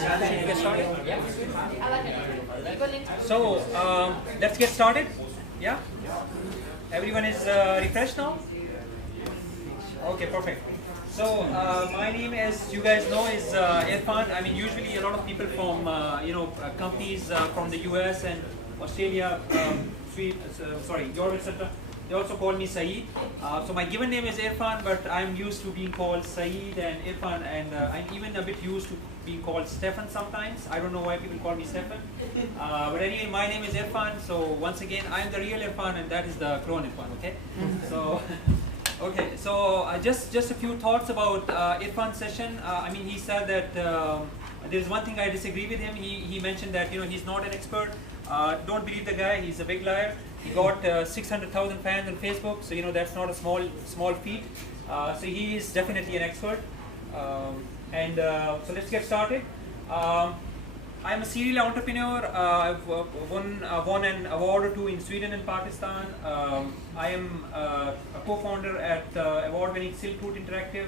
Get started? So let's get started. Yeah? Everyone is refreshed now? Okay, perfect. So my name, as you guys know, is Irfan. I mean, usually a lot of people from companies from the US and Australia, Europe, etc. They also call me Saeed. So my given name is Irfan, but I'm used to being called Saeed and Irfan, and I'm even a bit used to being called Stefan sometimes. I don't know why people call me Stefan. But anyway, my name is Irfan. So once again, I'm the real Irfan, and that is the clone Irfan. Okay. So. Okay, so just a few thoughts about Irfan's session. I mean, he said that there's one thing I disagree with him. He mentioned that he's not an expert. Don't believe the guy. He's a big liar. He got 600,000 fans on Facebook, so that's not a small feat. So he is definitely an expert. So let's get started. I'm a serial entrepreneur. I've won an award or two in Sweden and Pakistan. I am a co-founder at award-winning Silk Route Interactive.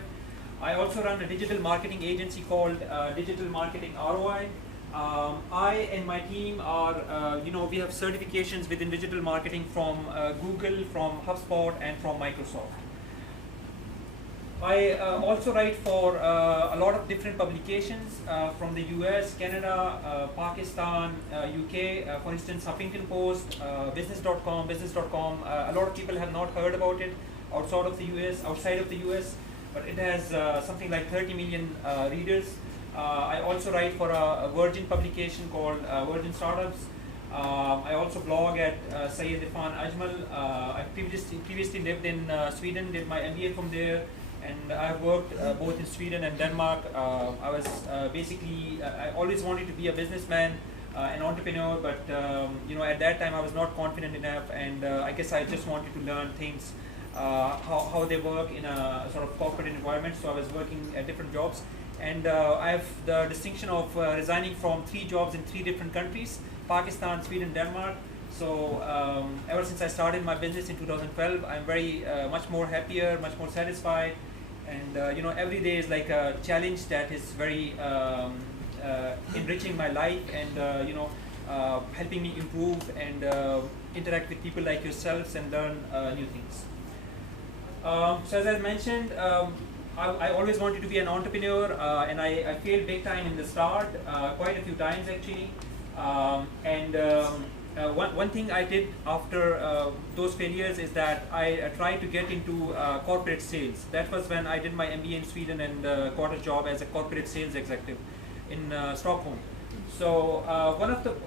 I also run a digital marketing agency called Digital Marketing ROI. I and my team are, we have certifications within digital marketing from Google, from HubSpot, and from Microsoft. I also write for a lot of different publications from the US, Canada, Pakistan, UK. For instance, Huffington Post, business.com. A lot of people have not heard about it outside of the US, but it has something like 30 million readers. I also write for a Virgin publication called Virgin Startups. I also blog at Syed Irfan Ajmal. I previously lived in Sweden, did my MBA from there. And I've worked both in Sweden and Denmark. I was I always wanted to be a businessman, an entrepreneur, but at that time I was not confident enough, and I guess I just wanted to learn things, how they work in a sort of corporate environment. So I was working at different jobs, and I have the distinction of resigning from 3 jobs in 3 different countries: Pakistan, Sweden, Denmark. So ever since I started my business in 2012, I'm very much more happier, much more satisfied. And every day is like a challenge that is very enriching my life and helping me improve and interact with people like yourselves and learn new things. So as I mentioned, I always wanted to be an entrepreneur, and I failed big time in the start, quite a few times actually. One thing I did after those failures is that I tried to get into corporate sales. That was when I did my MBA in Sweden and got a job as a corporate sales executive in Stockholm. So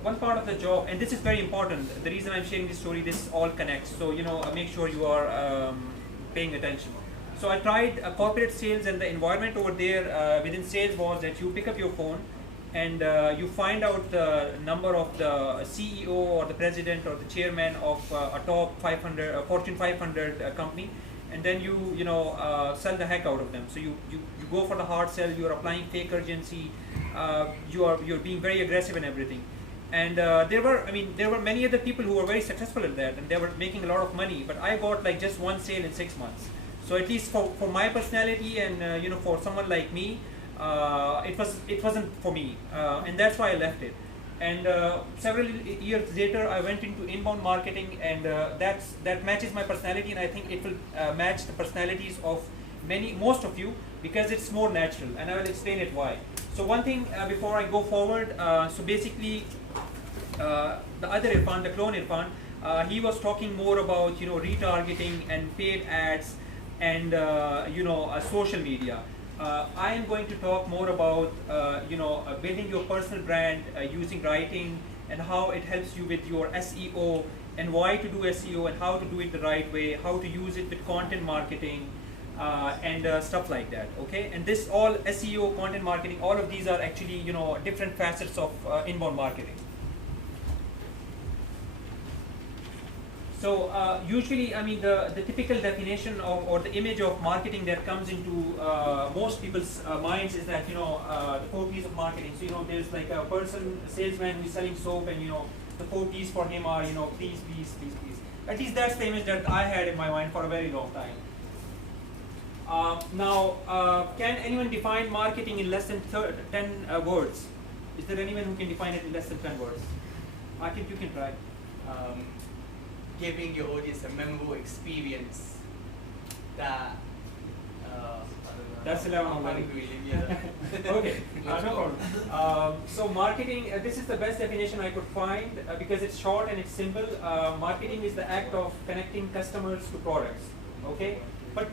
one part of the job, and this is very important, the reason I'm sharing this story, this all connects. So make sure you are paying attention. So I tried corporate sales, and the environment over there within sales was that you pick up your phone and you find out the number of the CEO or the president or the chairman of a top 500, Fortune 500 company, and then you sell the heck out of them. So you go for the hard sell. You are applying fake urgency. You're being very aggressive and everything. And there were many other people who were very successful at that, and they were making a lot of money. But I got like just one sale in 6 months. So at least for my personality and for someone like me, it wasn't for me, and that's why I left it. And several years later, I went into inbound marketing, and that matches my personality, and I think it will match the personalities of most of you, because it's more natural, and I will explain it why. So one thing before I go forward, so basically the other Irfan, the clone Irfan, he was talking more about retargeting and paid ads and social media. I am going to talk more about building your personal brand using writing, and how it helps you with your SEO, and why to do SEO, and how to do it the right way, how to use it with content marketing, and stuff like that. Okay, and this all SEO, content marketing, all of these are actually different facets of inbound marketing. So usually, I mean, the typical definition of, or the image of marketing that comes into most people's minds is that the 4 P's of marketing. So there's like a person, a salesman who's selling soap, and the 4 P's for him are please, please, please, please. At least that's the image that I had in my mind for a very long time. Now, can anyone define marketing in less than 10 words? Is there anyone who can define it in less than 10 words? Akif, you can try. Giving your audience a memorable experience that that's 11 already. Yeah. Okay, no problem. So marketing, this is the best definition I could find because it's short and it's simple. Marketing is the act of connecting customers to products. Okay, but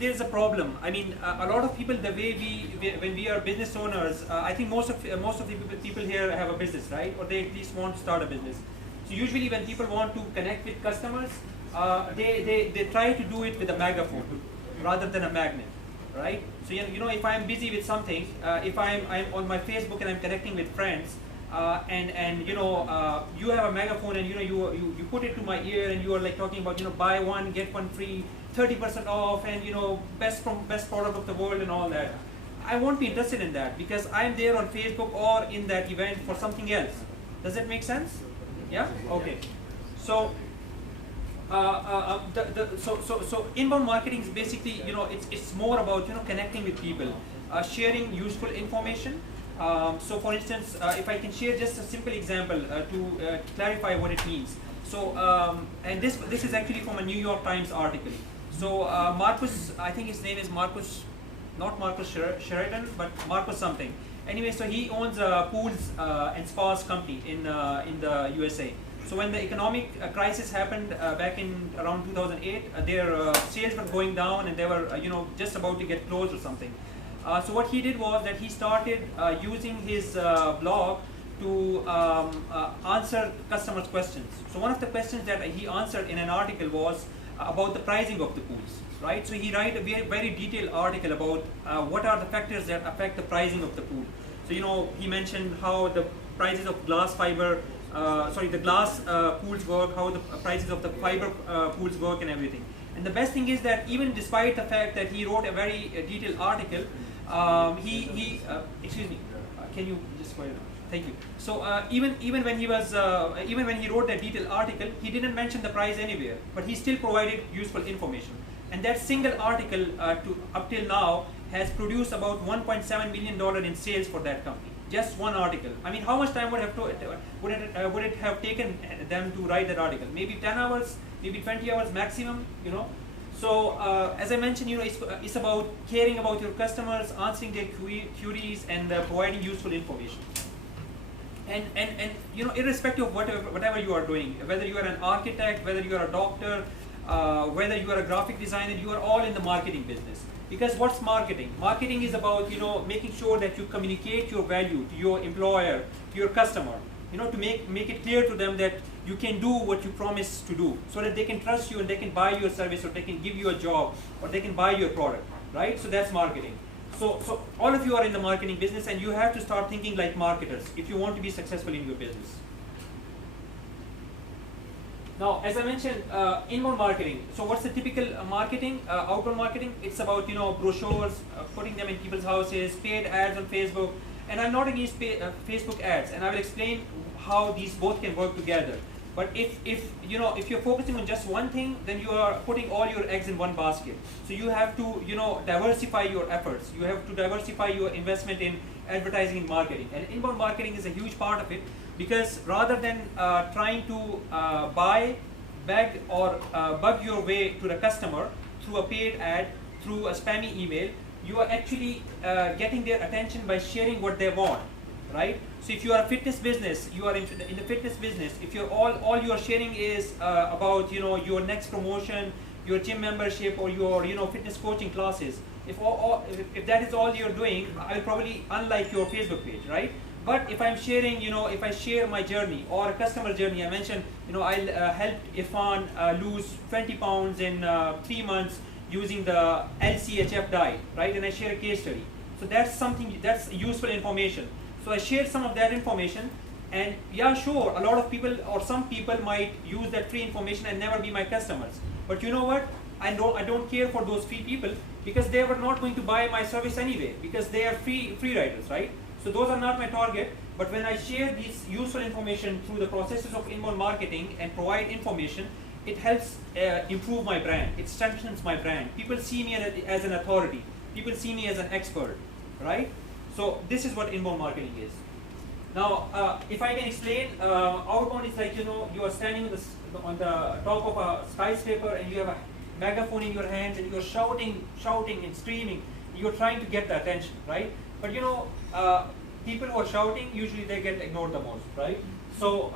there's a problem. I mean, a lot of people, the way when we are business owners, I think most of the people here have a business, right? Or they at least want to start a business. So usually when people want to connect with customers, they try to do it with a megaphone rather than a magnet. Right? So you know, if I'm busy with something, if I'm on my Facebook and I'm connecting with friends, and you know, you have a megaphone and you know you put it to my ear and you are like talking about, you know, buy one get one free, 30% off, and you know, best product of the world and all that. I won't be interested in that because I'm there on Facebook or in that event for something else. Does that make sense? Yeah. Okay. So. So inbound marketing is basically, you know, it's more about, you know, connecting with people, sharing useful information. So for instance, if I can share just a simple example to clarify what it means. So and this is actually from a New York Times article. So Marcus, I think his name is Marcus, not Marcus Sheridan, but Marcus something. Anyway, so he owns a pools and spas company in the USA. So when the economic crisis happened back in around 2008, their sales were going down and they were, you know, just about to get closed or something. So what he did was that he started using his blog to answer customers' questions. So one of the questions that he answered in an article was about the pricing of the pools, right? So he wrote a very detailed article about what are the factors that affect the pricing of the pool. So, you know, he mentioned how the prices of glass pools work, how the prices of the fiber pools work and everything. And the best thing is that even despite the fact that he wrote a very detailed article, excuse me, can you just quiet down? Thank you. So even when he wrote that detailed article, he didn't mention the price anywhere, but he still provided useful information. And that single article up till now has produced about $1.7 million in sales for that company. Just one article. I mean, how much time would it have taken them to write that article? Maybe 10 hours, maybe 20 hours maximum, you know. So as I mentioned, you know, it's about caring about your customers, answering their queries, and providing useful information. And you know, irrespective of whatever you are doing, whether you are an architect, whether you are a doctor, whether you are a graphic designer, you are all in the marketing business. Because what's marketing? Marketing is about, you know, making sure that you communicate your value to your employer, to your customer, you know, to make it clear to them that you can do what you promise to do, so that they can trust you and they can buy your service, or they can give you a job, or they can buy your product, right? So that's marketing. So all of you are in the marketing business, and you have to start thinking like marketers if you want to be successful in your business. Now, as I mentioned, inbound marketing. So what's the typical marketing? Outbound marketing, it's about, you know, brochures, putting them in people's houses, paid ads on Facebook. And I'm not against Facebook ads, and I will explain how these both can work together. But if you're focusing on just one thing, then you are putting all your eggs in one basket. So you have to, you know, diversify your efforts. You have to diversify your investment in advertising and marketing. And inbound marketing is a huge part of it, because rather than trying to beg or bug your way to the customer through a paid ad, through a spammy email, you are actually getting their attention by sharing what they want, right? So if you are a fitness business, you are in the fitness business, if you're all you are sharing is about, you know, your next promotion, your gym membership, or your, you know, fitness coaching classes, if that is all you're doing, I will probably unlike your Facebook page, right? But if I'm sharing, you know, if I share my journey or a customer journey, I mentioned, you know, I helped Irfan lose 20 pounds in 3 months using the LCHF diet, right? And I share a case study. So that's something, that's useful information. So I shared some of that information, and yeah, sure, a lot of people or some people might use that free information and never be my customers. But you know what? I don't care for those free people, because they were not going to buy my service anyway, because they are free riders, right? So those are not my target. But when I share this useful information through the processes of inbound marketing and provide information, it helps improve my brand. It strengthens my brand. People see me as an authority. People see me as an expert, right? So this is what inbound marketing is. Now, if I can explain, outbound is like, you are standing on the top of a skyscraper and you have a megaphone in your hands and you're shouting and screaming. You're trying to get the attention, right? But people who are shouting, usually they get ignored the most, right? So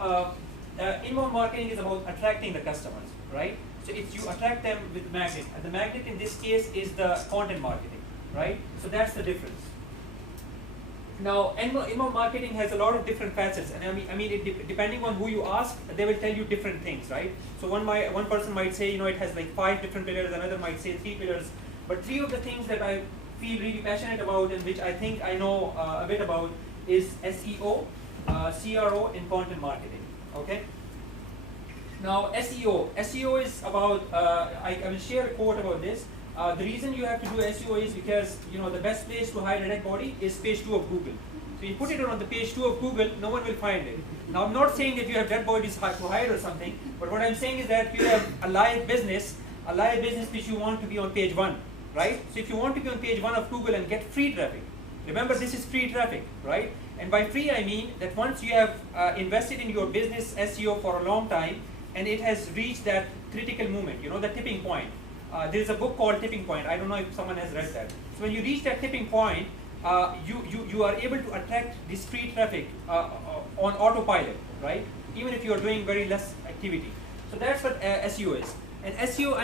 inbound marketing is about attracting the customers, right? So it's you attract them with magnet, and the magnet in this case is the content marketing, right? So that's the difference. Now, inbound marketing has a lot of different facets, and depending on who you ask, they will tell you different things, right? So one person might say, it has like 5 different pillars, another might say 3 pillars, but 3 of the things that I feel really passionate about and which I think I know a bit about is SEO, CRO, and content marketing. Okay. Now, SEO is about. I will share a quote about this. The reason you have to do SEO is because the best place to hide a dead body is page 2 of Google. So you put it on the page 2 of Google, no one will find it. Now I'm not saying that you have dead bodies to hide or something, but what I'm saying is that you have a live business which you want to be on page 1, right? So if you want to be on page 1 of Google and get free traffic, remember this is free traffic, right? And by free I mean that once you have invested in your business SEO for a long time and it has reached that critical moment, the tipping point. There is a book called Tipping Point. I don't know if someone has read that. So when you reach that tipping point, you are able to attract this free traffic on autopilot, right? Even if you are doing very less activity. So that's what SEO is. And SEO,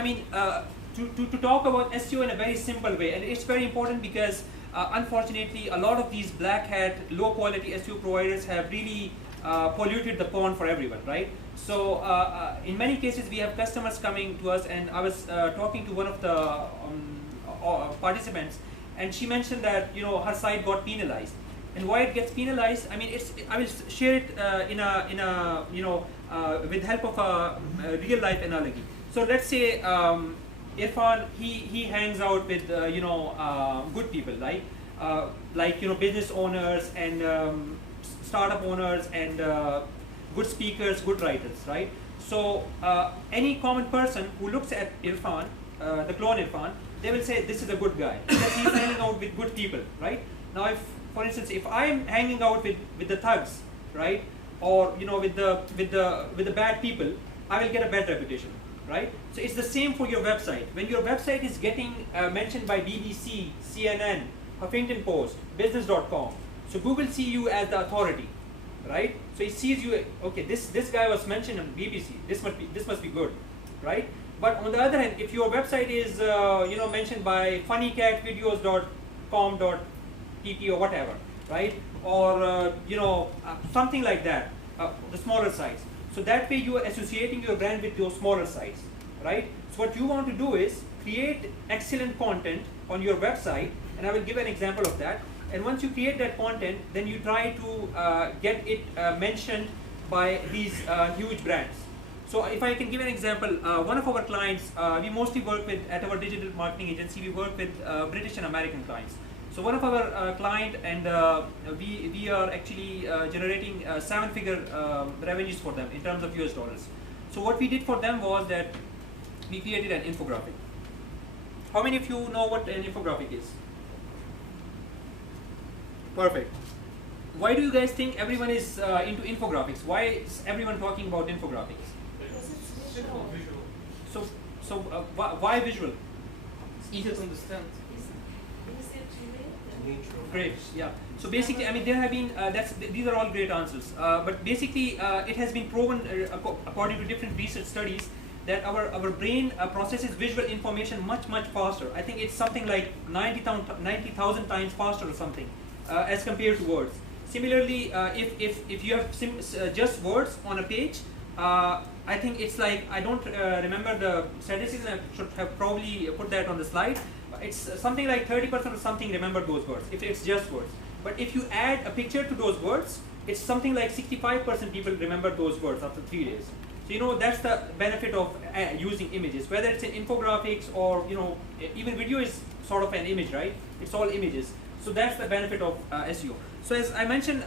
to talk about SEO in a very simple way, and it's very important because unfortunately a lot of these black hat, low quality SEO providers have really polluted the pond for everyone, right? So in many cases we have customers coming to us, and I was talking to one of the participants, and she mentioned that her site got penalized. And why it gets penalized? I will share it with help of a real life analogy. So let's say Irfan, he hangs out with good people, right? Like business owners and startup owners and good speakers, good writers, right? So any common person who looks at Irfan, the clone Irfan, they will say this is a good guy because he's hanging out with good people, right? Now, if, for instance, if I'm hanging out with the thugs, right, or with the bad people, I will get a bad reputation, right? So it's the same for your website. When your website is getting mentioned by BBC, CNN, Huffington Post, Business.com, so Google see you as the authority, right? So it sees you, okay, this guy was mentioned on BBC. This must be good, right? But on the other hand, if your website is mentioned by funnycatvideos.com.pt or whatever, right? Or something like that, the smaller sites. So that way you are associating your brand with those smaller sites, right? So what you want to do is create excellent content on your website, and I will give an example of that. And once you create that content, then you try to get it mentioned by these huge brands. So if I can give an example, one of our clients, we mostly work with, at our digital marketing agency, we work with British and American clients. So one of our client, and we are actually generating 7-figure revenues for them in terms of US dollars. So what we did for them was that we created an infographic. How many of you know what an infographic is? Perfect. Why do you guys think everyone is into infographics? Why is everyone talking about infographics? Because it's visual. So why visual? It's easier to understand. Great, yeah. So basically, there have been, these are all great answers. But basically, it has been proven, according to different research studies, that our brain processes visual information much faster. I think it's something like 90,000 times faster or something, as compared to words. Similarly, if you have just words on a page, I think it's like, I don't remember the statistics, and I should have probably put that on the slide. It's something like 30% or something remember those words, if it's just words. But if you add a picture to those words, it's something like 65% people remember those words after 3 days. So that's the benefit of using images, whether it's in infographics or even video is sort of an image, right? It's all images. So that's the benefit of SEO. So as I mentioned,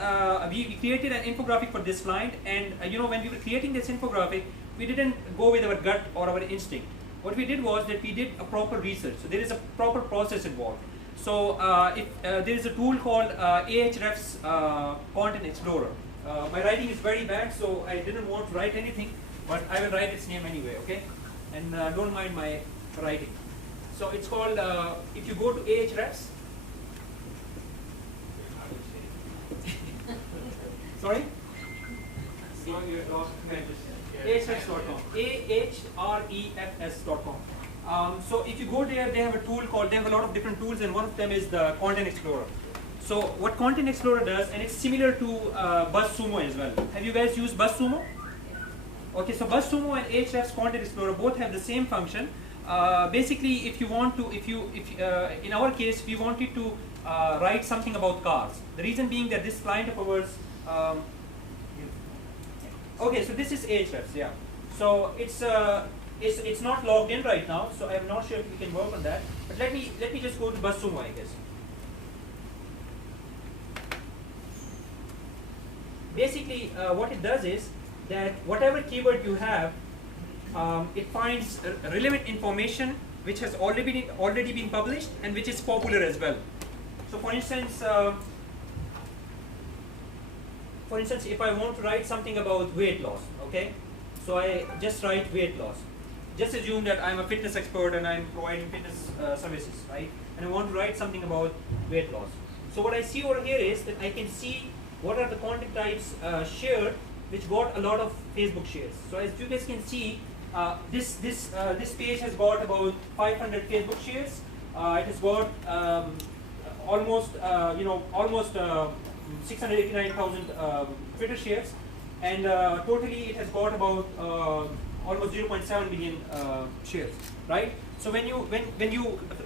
we created an infographic for this client, and when we were creating this infographic, we didn't go with our gut or our instinct. What we did was that we did a proper research. So there is a proper process involved. So there is a tool called Ahrefs Content Explorer. My writing is very bad, so I didn't want to write anything, but I will write its name anyway, okay? And don't mind my writing. So it's called, if you go to Ahrefs, sorry? Ahrefs.com. Ahrefs.com. So if you go there, they have a tool called, they have a lot of different tools, and one of them is the Content Explorer. So what Content Explorer does, and it's similar to BuzzSumo as well. Have you guys used BuzzSumo? Okay, so BuzzSumo and Ahrefs Content Explorer both have the same function. Basically, if you want to, in our case, we wanted to write something about cars. The reason being that this client of ours, okay, so this is Ahrefs, yeah. So it's not logged in right now, so I'm not sure if we can work on that. But let me just go to BuzzSumo, I guess. Basically, what it does is that whatever keyword you have, it finds relevant information which has already been published and which is popular as well. So, for instance, if I want to write something about weight loss, okay, so I just write weight loss. Just assume that I'm a fitness expert and I'm providing fitness services, right? And I want to write something about weight loss. So what I see over here is that I can see what are the content types shared, which got a lot of Facebook shares. So as you guys can see, this page has got about 500 Facebook shares. It has got almost 689,000 Twitter shares, and totally it has got about almost 0.7 million shares, right? So when you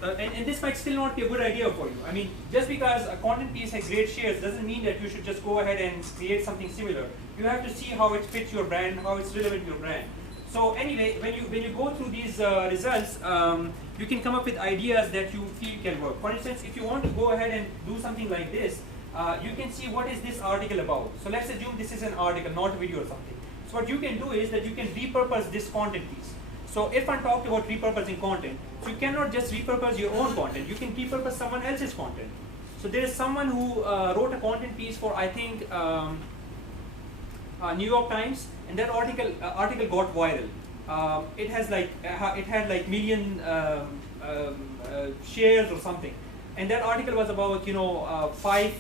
and this might still not be a good idea for you. I mean, just because a content piece has great shares doesn't mean that you should just go ahead and create something similar. You have to see how it fits your brand, how it's relevant to your brand. So anyway, when you go through these results, you can come up with ideas that you feel can work. For instance, if you want to go ahead and do something like this, you can see what is this article about. So let's assume this is an article, not a video or something. So what you can do is that you can repurpose this content piece. So if I'm talking about repurposing content, so you cannot just repurpose your own content, you can repurpose someone else's content. So there is someone who wrote a content piece for, I think, New York Times, and that article got viral. It had like million shares or something, and that article was about 5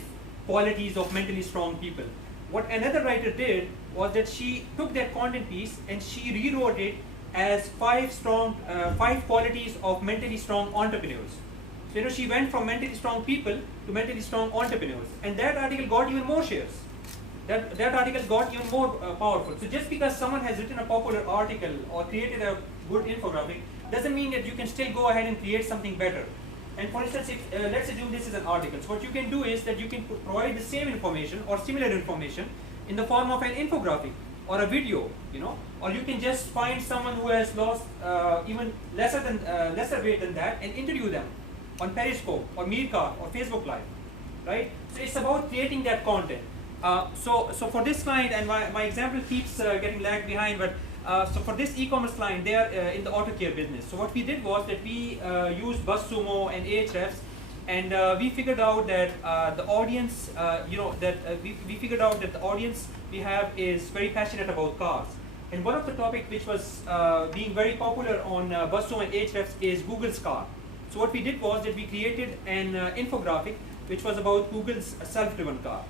qualities of mentally strong people. What another writer did was that she took that content piece and she rewrote it as 5 qualities of mentally strong entrepreneurs. So she went from mentally strong people to mentally strong entrepreneurs, and that article got even more shares. That article got even more powerful. So just because someone has written a popular article or created a good infographic doesn't mean that you can still go ahead and create something better. And for instance, if, let's assume this is an article. So what you can do is that you can provide the same information or similar information in the form of an infographic or a video, or you can just find someone who has lost even lesser weight than that and interview them on Periscope or Meerkat or Facebook Live, right? So it's about creating that content. So for this client, and my example keeps getting lagged behind, but so for this e-commerce client, they are in the auto care business. So what we did was that we used BuzzSumo and Ahrefs, and we figured out that the audience, we figured out that the audience we have is very passionate about cars. And one of the topics which was being very popular on BuzzSumo and Ahrefs is Google's car. So what we did was that we created an infographic which was about Google's self-driven car,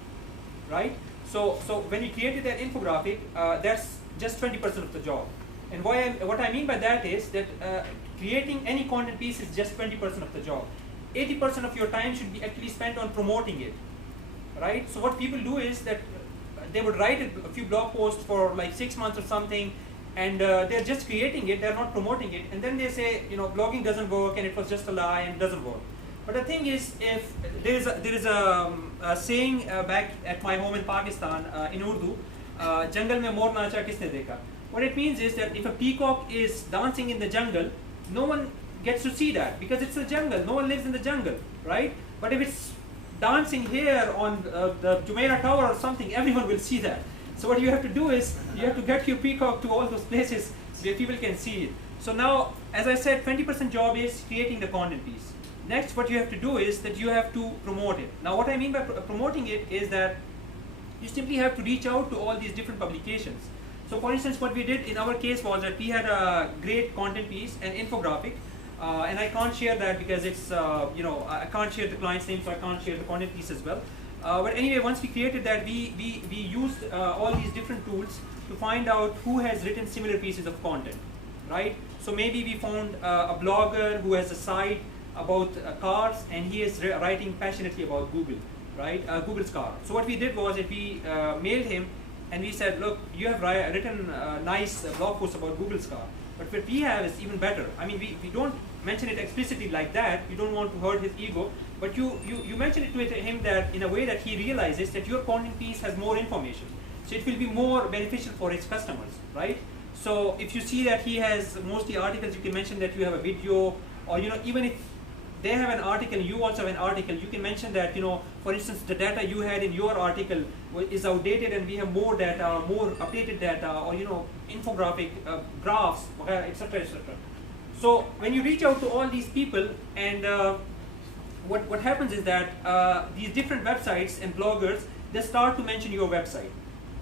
right? So when we created that infographic, that's just 20% of the job. And what I mean by that is that creating any content piece is just 20% of the job. 80% of your time should be actually spent on promoting it, right? So what people do is that they would write a few blog posts for like 6 months or something, and they're just creating it, they're not promoting it, and then they say, blogging doesn't work and it was just a lie and doesn't work. But the thing is, if there is a saying back at my home in Pakistan in Urdu, "Jungle mein mor nacha kisne dekha." What it means is that if a peacock is dancing in the jungle, no one gets to see that because it's a jungle. No one lives in the jungle, right? But if it's dancing here on the Jumeirah Tower or something, everyone will see that. So what you have to do is you have to get your peacock to all those places where people can see it. So now, as I said, 20% job is creating the content piece. Next, what you have to do is that you have to promote it. Now, what I mean by promoting it is that you simply have to reach out to all these different publications. So, for instance, what we did in our case was that we had a great content piece, an infographic, and I can't share that because it's, I can't share the client's name, so I can't share the content piece as well. But anyway, once we created that, we used all these different tools to find out who has written similar pieces of content, right? So maybe we found a blogger who has a site about cars, and he is writing passionately about Google, right? Google's car. So what we did was that we mailed him, and we said, look, you have written a nice blog post about Google's car, but what we have is even better. I mean, we don't mention it explicitly like that. You don't want to hurt his ego, but you mention it to him that in a way that he realizes that your content piece has more information. So it will be more beneficial for his customers, right? So if you see that he has mostly articles, you can mention that you have a video, or even if they have an article, you also have an article, you can mention that, for instance, the data you had in your article is outdated and we have more data, more updated data, or infographic, graphs, etc., etc. So when you reach out to all these people, and what happens is that these different websites and bloggers, they start to mention your website,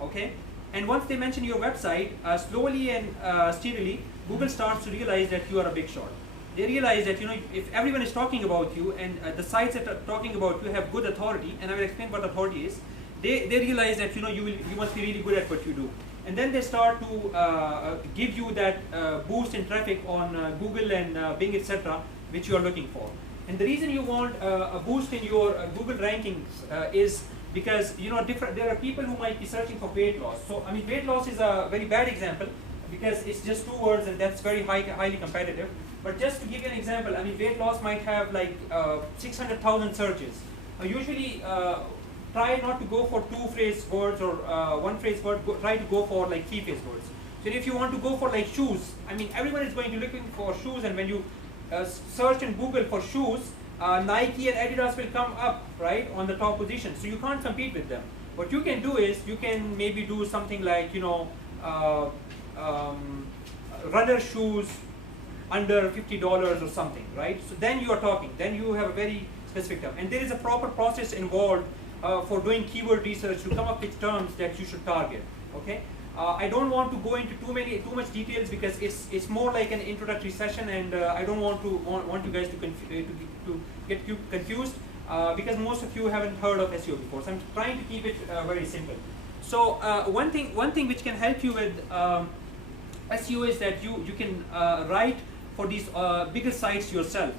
okay? And once they mention your website, slowly and steadily, Google starts to realize that you are a big shot. They realize that if everyone is talking about you, and the sites that are talking about you have good authority, and I will explain what authority is, they realize that you must be really good at what you do. And then they start to give you that boost in traffic on Google and Bing, etc., which you are looking for. And the reason you want a boost in your Google rankings is because there are people who might be searching for weight loss. So I mean, weight loss is a very bad example because it's just 2 words and that's very highly competitive. But just to give you an example, I mean, weight loss might have like 600,000 searches. Usually, try not to go for 2-phrase words or 1-phrase word. Try to go for like 3-phrase words. So if you want to go for like shoes, I mean, everyone is going to looking for shoes, and when you search in Google for shoes, Nike and Adidas will come up, right, on the top position. So you can't compete with them. What you can do is you can maybe do something like runner shoes under $50 or something, right? So then you are talking. Then you have a very specific term, and there is a proper process involved for doing keyword research to come up with terms that you should target. Okay. I don't want to go into too much details because it's more like an introductory session, and I don't want you guys to get confused because most of you haven't heard of SEO before. So I'm trying to keep it very simple. So one thing which can help you with SEO is that you can write for these bigger sites yourself.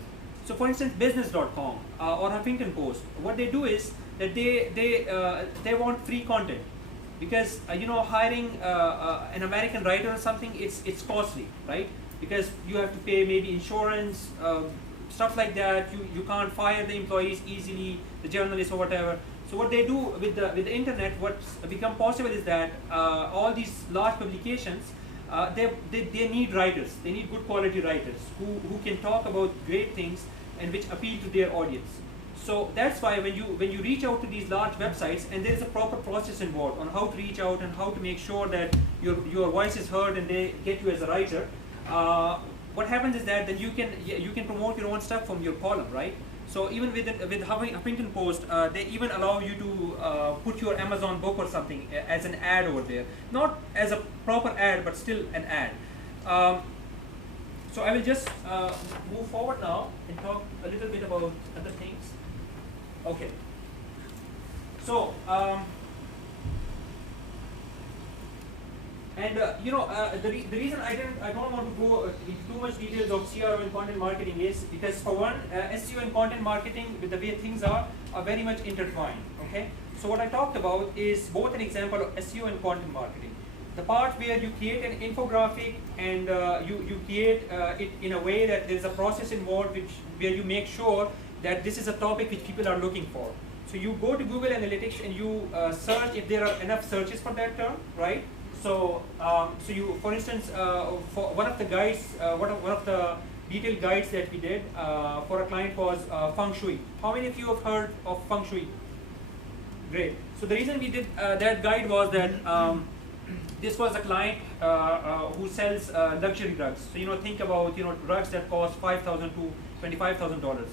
So for instance, business.com or Huffington Post, what they do is that they want free content. Because hiring an American writer or something, it's costly, right? Because you have to pay maybe insurance, stuff like that. You can't fire the employees easily, the journalists or whatever. So what they do with the internet, what's become possible is that all these large publications, they need writers. They need good quality writers who can talk about great things and which appeal to their audience. So that's why when you reach out to these large websites, and there is a proper process involved on how to reach out and how to make sure that your voice is heard and they get you as a writer, what happens is that then you can promote your own stuff from your column, right? So even with Huffington Post, they even allow you to put your Amazon book or something as an ad over there, not as a proper ad, but still an ad. So I will just move forward now and talk a little bit about other things. Okay. So, the reason I don't want to go into too much details of CRO and content marketing is because for one, SEO and content marketing, with the way things are very much intertwined. Okay. So what I talked about is both an example of SEO and content marketing. The part where you create an infographic and you create it in a way that there is a process involved where you make sure that this is a topic which people are looking for. So you go to Google Analytics and you search if there are enough searches for that term, right? So, you, for instance, for one of the guides, one of the detailed guides that we did for a client was Feng Shui. How many of you have heard of Feng Shui? Great. So the reason we did that guide was that this was a client who sells luxury drugs. So think about drugs that cost $5,000 to $25,000.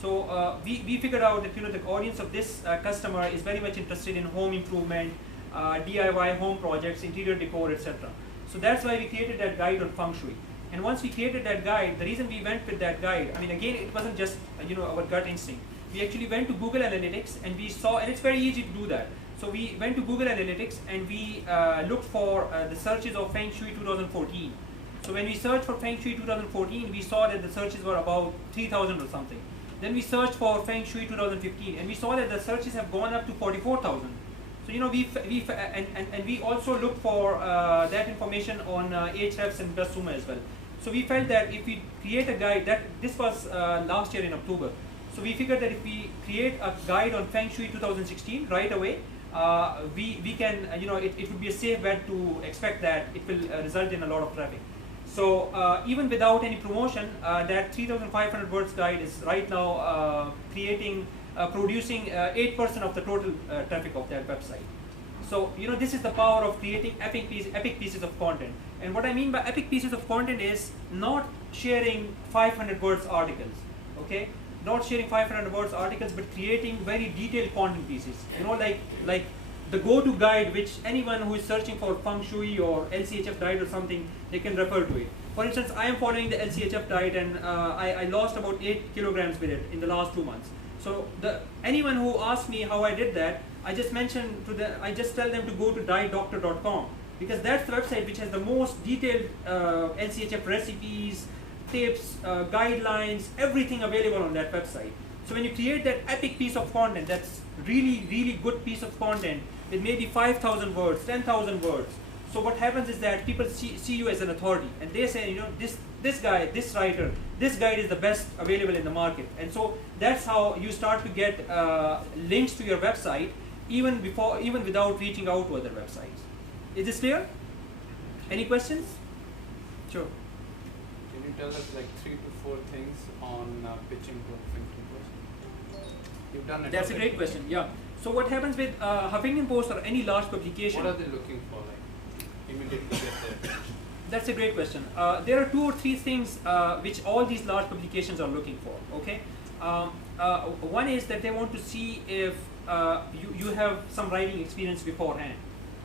So we figured out that the audience of this customer is very much interested in home improvement, DIY home projects, interior decor, etc. So that's why we created that guide on feng shui. And once we created that guide, the reason we went with that guide, I mean, again, it wasn't just our gut instinct. We actually went to Google Analytics and we saw, and it's very easy to do that. So we went to Google Analytics and we looked for the searches of Feng Shui 2014. So when we searched for Feng Shui 2014, we saw that the searches were about 3,000 or something. Then we searched for Feng Shui 2015 and we saw that the searches have gone up to 44,000. So we also looked for that information on Ahrefs and Basuma as well. So we felt that if we create a guide, this was last year in October. So we figured that if we create a guide on Feng Shui 2016 right away, we can, it would be a safe bet to expect that it will result in a lot of traffic. So even without any promotion, that 3,500 words guide is right now producing 8% of the total traffic of that website. So this is the power of creating epic pieces of content. And what I mean by epic pieces of content is not sharing 500 words articles, okay? Not sharing 500 words articles, but creating very detailed content pieces. Like the go-to guide, which anyone who is searching for feng shui or LCHF diet or something, they can refer to it. For instance, I am following the LCHF diet, and I lost about 8 kilograms with it in the last 2 months. So anyone who asks me how I did that, I just tell them to go to dietdoctor.com, because that's the website which has the most detailed LCHF recipes, tips, guidelines, everything available on that website. So when you create that epic piece of content, that's really good piece of content with maybe 5,000 words, 10,000 words. So what happens is that people see you as an authority, and they say, this guy, this writer, this guide is the best available in the market. And so that's how you start to get links to your website even without reaching out to other websites. Is this clear? Any questions? Sure. Can you tell us like 3 to 4 things on pitching to Huffington Post? You've done it. That's a great question. Yeah. So what happens with Huffington Post or any large publication? What are they looking for? Like immediately get there. That's a great question. There are 2 or 3 things which all these large publications are looking for. Okay. One is that they want to see if you have some writing experience beforehand.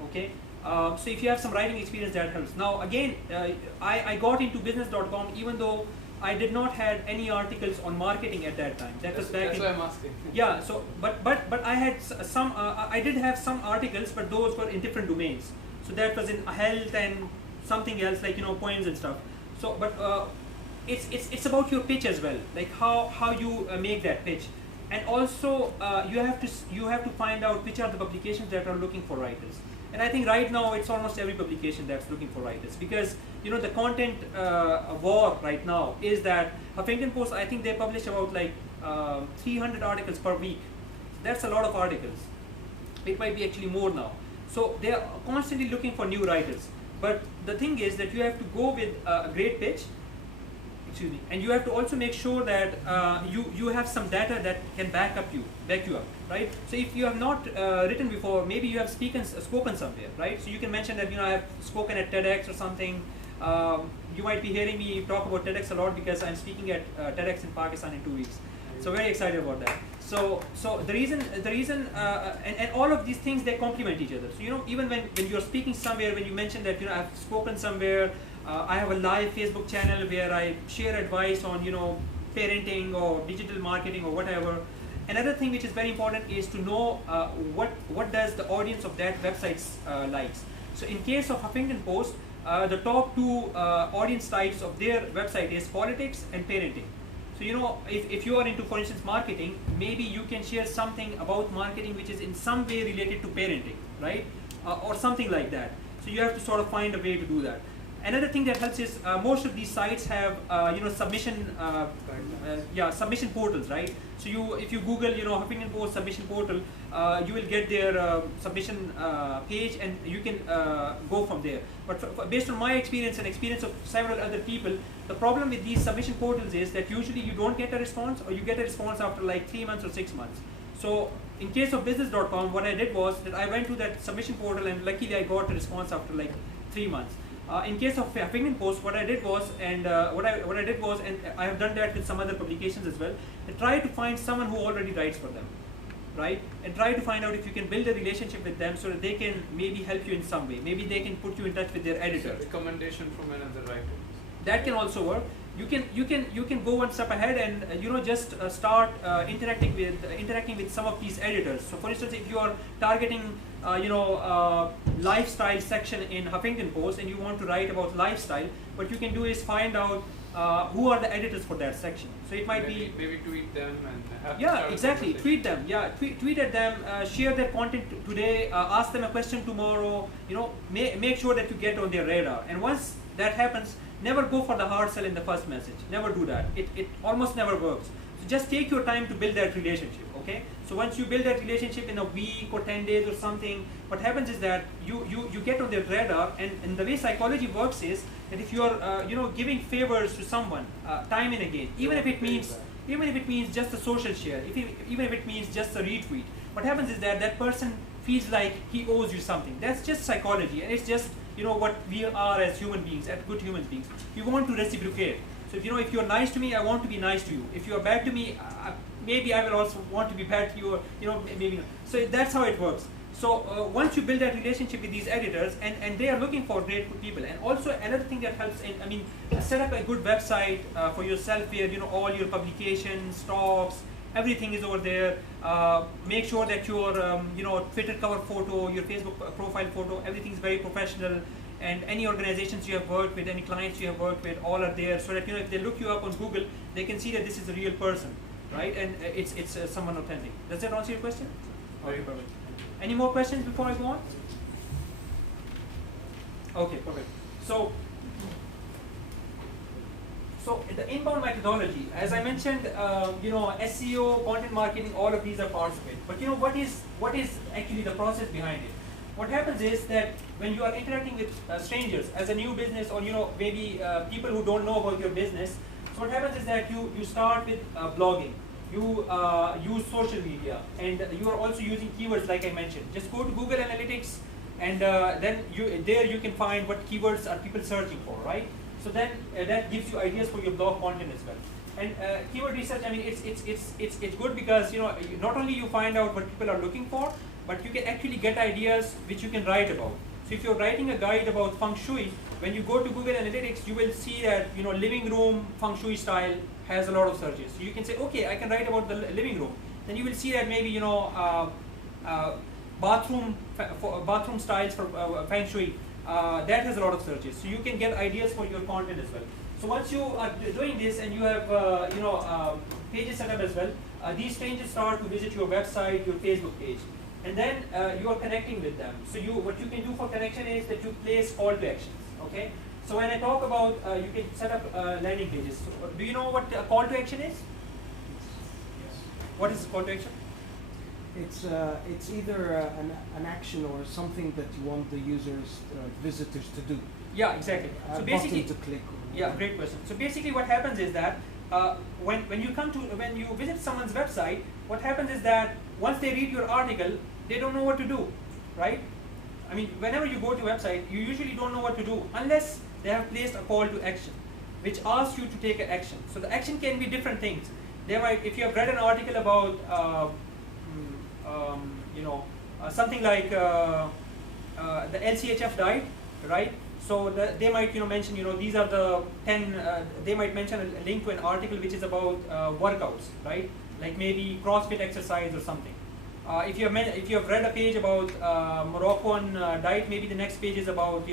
Okay. So if you have some writing experience, that helps. Now again, I got into business.com even though I did not have any articles on marketing at that time. That was back. That's why I'm asking. Yeah. So but I had some. I did have some articles, but those were in different domains. So that was in health and something else, like poems and stuff. So but it's about your pitch as well, like how you make that pitch, and also you have to find out which are the publications that are looking for writers. And I think right now it's almost every publication that's looking for writers, because the content war right now is that Huffington Post, I think they publish about like 300 articles per week. That's a lot of articles. It might be actually more now. So they are constantly looking for new writers. But the thing is that you have to go with a great pitch, and you have to also make sure that you have some data that can back you up, right? So if you have not written before, maybe you have spoken somewhere, right? So you can mention that I have spoken at TEDx or something. You might be hearing me talk about TEDx a lot because I'm speaking at TEDx in Pakistan in 2 weeks. So very excited about that. So the reason and all of these things, they complement each other. So even when you're speaking somewhere, when you mention that I've spoken somewhere, I have a live Facebook channel where I share advice on parenting or digital marketing or whatever. Another thing which is very important is to know what does the audience of that website likes. So in case of Huffington Post, the top 2 audience types of their website is politics and parenting. So if you are into, for instance, marketing, maybe you can share something about marketing which is in some way related to parenting, right? Or something like that. So you have to sort of find a way to do that. Another thing that helps is most of these sites have submission submission portals, right? So if you Google Huffington Post submission portal, you will get their submission page, and you can go from there. But based on my experience and experience of several other people, the problem with these submission portals is that usually you don't get a response, or you get a response after like 3 months or 6 months. So in case of business.com, what I did was that I went to that submission portal, and luckily I got a response after like 3 months. In case of Huffington Post, what I did was, and I have done that with some other publications as well, I try to find someone who already writes for them, right? And try to find out if you can build a relationship with them so that they can maybe help you in some way. Maybe they can put you in touch with their editor. So recommendation from another writer. That can also work. You can go one step ahead and just start interacting with some of these editors. So for instance, if you are targeting lifestyle section in Huffington Post and you want to write about lifestyle, what you can do is find out who are the editors for that section. So it might maybe tweet them and have yeah, exactly, tweet them. Yeah, tweet at them, share their content today, ask them a question tomorrow. Make sure that you get on their radar. And once that happens, never go for the hard sell in the first message. Never do that. It almost never works. So just take your time to build that relationship, okay? So once you build that relationship in a week or 10 days or something, what happens is that you get on their radar, and the way psychology works is that if you are giving favors to someone time and again, even if it means just a social share, even if it means just a retweet, what happens is that that person feels like he owes you something. That's just psychology, and it's just what we are as human beings, as good human beings. You want to reciprocate. So if you're nice to me, I want to be nice to you. If you are bad to me, maybe I will also want to be bad to you, or maybe not. So that's how it works. So once you build that relationship with these editors, and they are looking for great people. And also another thing that helps set up a good website for yourself where all your publications, stocks, everything is over there. Make sure that your Twitter cover photo, your Facebook profile photo, everything is very professional. And any organizations you have worked with, any clients you have worked with, all are there, so that if they look you up on Google, they can see that this is a real person, right? And it's someone authentic. Does that answer your question? Okay, perfect. Any more questions before I go on? Okay, perfect. So the inbound methodology, as I mentioned, SEO, content marketing, all of these are parts of it. But what is actually the process behind it? What happens is that when you are interacting with strangers as a new business, or maybe people who don't know about your business, so what happens is that you start with blogging. You use social media, and you are also using keywords like I mentioned. Just go to Google Analytics, and then you can find what keywords are people searching for, right? So then that gives you ideas for your blog content as well. And keyword research, it's good because not only you find out what people are looking for, but you can actually get ideas which you can write about. So if you're writing a guide about feng shui, when you go to Google Analytics, you will see that living room feng shui style has a lot of searches. So you can say, okay, I can write about the living room. Then you will see that maybe bathroom styles for feng shui that has a lot of searches. So you can get ideas for your content as well. So once you are doing this and you have pages set up as well, these strangers start to visit your website, your Facebook page, and then you are connecting with them. So what you can do for connection is that you place call to actions. Okay. So when I talk about you can set up landing pages. So do you know what a call to action is? Yes. What is a call to action? It's either an action or something that you want the users, visitors to do. Yeah, exactly. So basically, button to click. Yeah, great question. So basically, what happens is that when you visit someone's website, what happens is that once they read your article, they don't know what to do, right? Whenever you go to a website, you usually don't know what to do unless they have placed a call to action, which asks you to take an action. So the action can be different things. If you have read an article about something like the LCHF diet, right? So they might mention these are the 10. They might mention a link to an article which is about workouts, right? Like maybe CrossFit exercise or something. If you have read a page about Moroccan diet, maybe the next page is about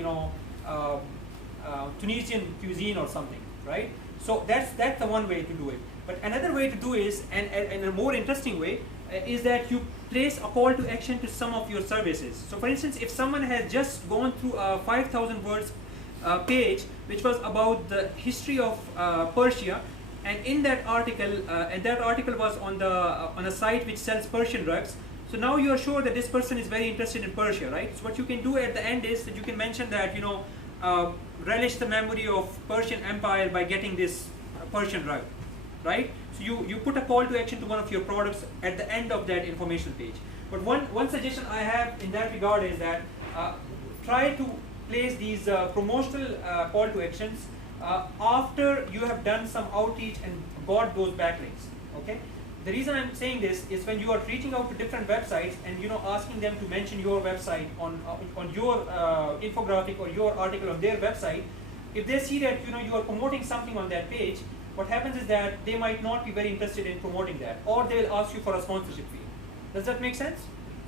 Tunisian cuisine or something, right? So that's the one way to do it. But another way to do is, and a more interesting way, is that you place a call to action to some of your services. So for instance, if someone has just gone through a 5,000 words page which was about the history of Persia, and in that article, was on a site which sells Persian rugs, so now you are sure that this person is very interested in Persia, right? So what you can do at the end is that you can mention that relish the memory of Persian Empire by getting this Persian rug, right? So you put a call to action to one of your products at the end of that information page. But one suggestion I have in that regard is that try to place these promotional call to actions after you have done some outreach and got those backlinks. Okay. The reason I'm saying this is when you are reaching out to different websites and asking them to mention your website on your infographic or your article on their website, if they see that you are promoting something on that page, what happens is that they might not be very interested in promoting that, or they will ask you for a sponsorship fee. Does that make sense?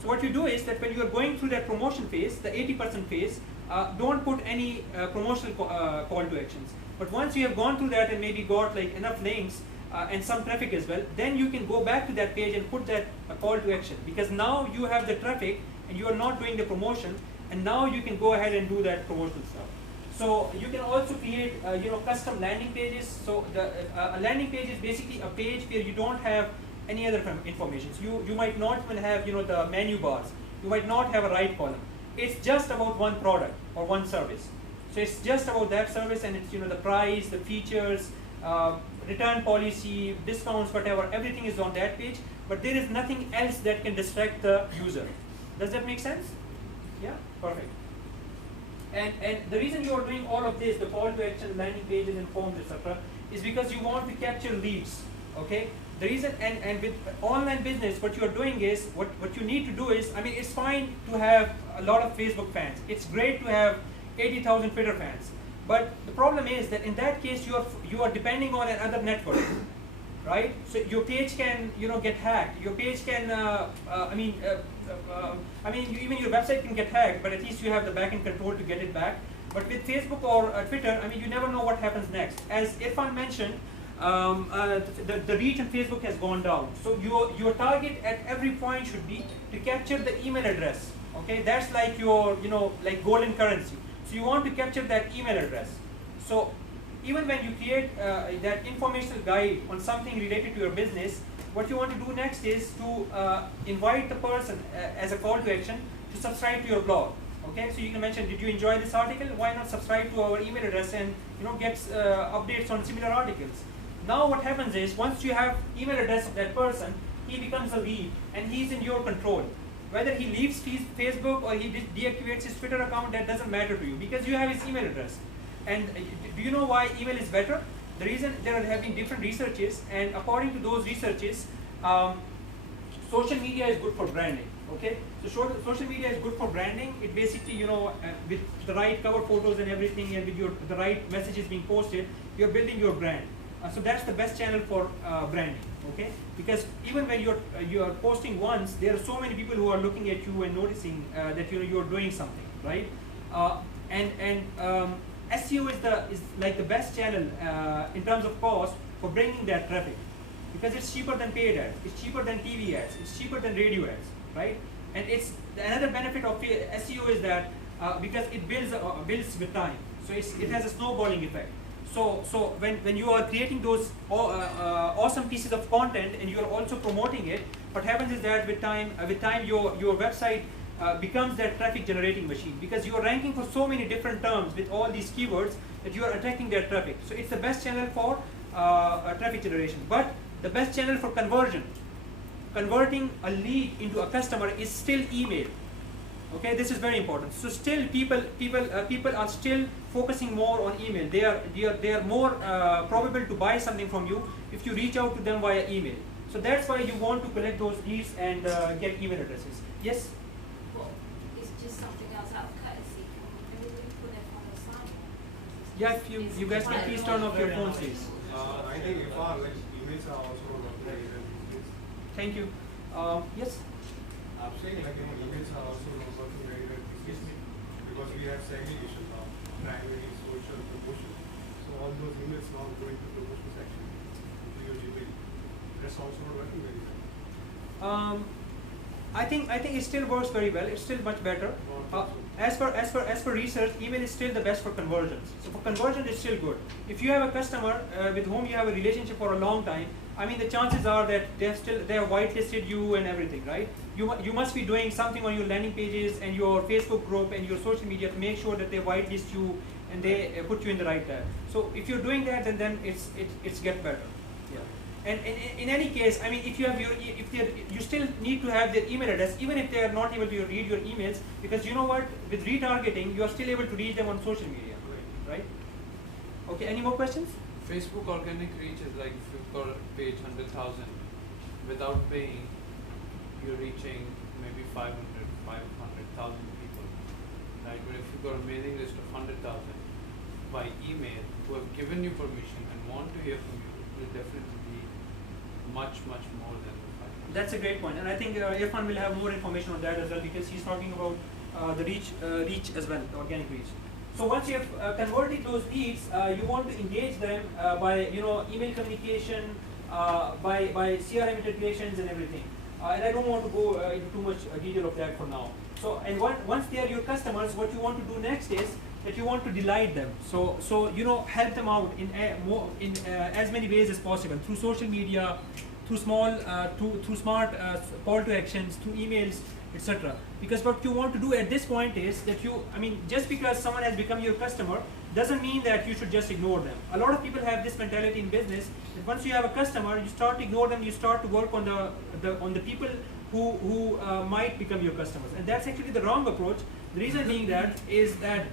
So what you do is that when you are going through that promotion phase, the 80% phase, don't put any promotional call to actions. But once you have gone through that and maybe got like enough links and some traffic as well, then you can go back to that page and put that call to action, because now you have the traffic and you are not doing the promotion, and now you can go ahead and do that promotional stuff. So you can also create custom landing pages. So a landing page is basically a page where you don't have any other information. So you might not even have the menu bars. You might not have a right column. It's just about one product or one service. So it's just about that service, and it's the price, the features, return policy, discounts, whatever. Everything is on that page, but there is nothing else that can distract the user. Does that make sense? Yeah, perfect. And the reason you are doing all of this, the call to action, landing pages, and forms, etc., is because you want to capture leads. Okay. The reason, and with online business, what you are doing is, what you need to do is, I mean, it's fine to have a lot of Facebook fans. It's great to have 80,000 Twitter fans. But the problem is that in that case, you are depending on another network, right? So your page can get hacked. Your page can, even your website can get hacked, but at least you have the backend control to get it back. But with Facebook or Twitter, I mean, you never know what happens next. As Irfan mentioned, the reach on Facebook has gone down. So your target at every point should be to capture the email address. Okay, that's like your like golden currency. So you want to capture that email address. So even when you create that informational guide on something related to your business, what you want to do next is to invite the person as a call to action to subscribe to your blog. Okay, so you can mention, did you enjoy this article? Why not subscribe to our email address and get updates on similar articles. Now what happens is, once you have email address of that person, he becomes a lead and he's in your control. Whether he leaves Facebook or he deactivates his Twitter account, that doesn't matter to you, because you have his email address. And do you know why email is better? The reason, there are having different researches, and according to those researches, social media is good for branding. Okay, so social media is good for branding. It basically, with the right cover photos and everything, and with the right messages being posted, you're building your brand. So that's the best channel for branding. Okay, because even when you're posting once, there are so many people who are looking at you and noticing that you're doing something, right? SEO is like the best channel in terms of cost for bringing that traffic, because it's cheaper than paid ads, it's cheaper than TV ads, it's cheaper than radio ads, right? And it's another benefit of SEO is that because it builds with time, so it has a snowballing effect. So when you are creating those awesome pieces of content and you are also promoting it, what happens is that with time your website becomes that traffic generating machine, because you are ranking for so many different terms with all these keywords that you are attracting their traffic. So it's the best channel for traffic generation. But the best channel for converting a lead into a customer is still email. Okay, this is very important. So still people are still focusing more on email. They are more probable to buy something from you if you reach out to them via email. So that's why you want to collect those leads and get email addresses. Yes? Well, it's just something else out of courtesy. Everybody put that on the side. Yeah, if you guys can please turn off your phones, please. I think if our emails are also not very well. Thank you. Yes? I'm saying emails are also not working very well because we have segregation now, primary, social, promotion. So all those emails now going to promotion section to your Gmail. That's also not working very well. I think it still works very well. It's still much better. As per research, email is still the best for conversions. So for conversion, it's still good. If you have a customer with whom you have a relationship for a long time, I mean, the chances are that they have whitelisted you and everything, right? You must be doing something on your landing pages and your Facebook group and your social media to make sure that they whitelist you and they put you in the right tab. So if you're doing that, then it's get better. Yeah. And in any case, I mean, if you have you still need to have their email address, even if they are not able to read your emails, because you know what, with retargeting, you are still able to reach them on social media, right? Okay, any more questions? Facebook organic reach is like if you've got a page 100,000, without paying, you're reaching maybe 500,000 people, right? But if you've got a mailing list of 100,000 by email who have given you permission and want to hear from you, it will definitely be much more than the 500. That's a great point, and I think Irfan will have more information on that as well, because he's talking about the reach as well, the organic reach. So once you have converted those leads, you want to engage them by email communication, by CRM integrations and everything. And I don't want to go into too much detail of that for now. So once they are your customers, what you want to do next is that you want to delight them. So help them out in as many ways as possible, through social media, through smart call to actions, through emails, etc. Because what you want to do at this point is that just because someone has become your customer doesn't mean that you should just ignore them. A lot of people have this mentality in business that once you have a customer, you start to ignore them, you start to work on the people who might become your customers, and that's actually the wrong approach. The reason being that is that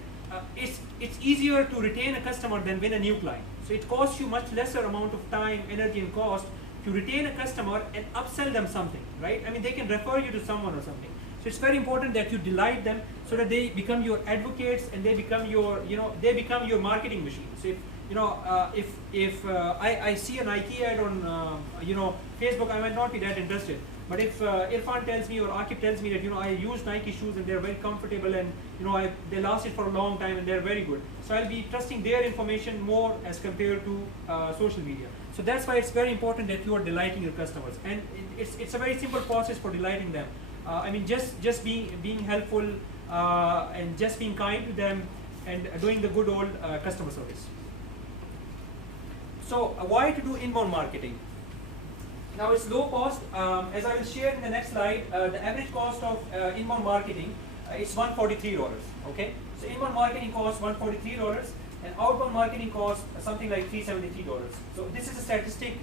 it's easier to retain a customer than win a new client. So it costs you much lesser amount of time, energy, and cost to retain a customer and upsell them something, right? I mean, they can refer you to someone or something. So it's very important that you delight them so that they become your advocates and they become your, marketing machine. So if I see a Nike ad on, Facebook, I might not be that interested. But if Irfan tells me or Akib tells me that I use Nike shoes and they're very comfortable and they lasted for a long time and they're very good, so I'll be trusting their information more as compared to social media. So that's why it's very important that you are delighting your customers, and it's a very simple process for delighting them. Just being helpful and just being kind to them and doing the good old customer service. So why to do inbound marketing? Now it's low cost. As I will share in the next slide, the average cost of inbound marketing is $143. Okay, so inbound marketing costs $143, and outbound marketing costs something like $373. So this is a statistic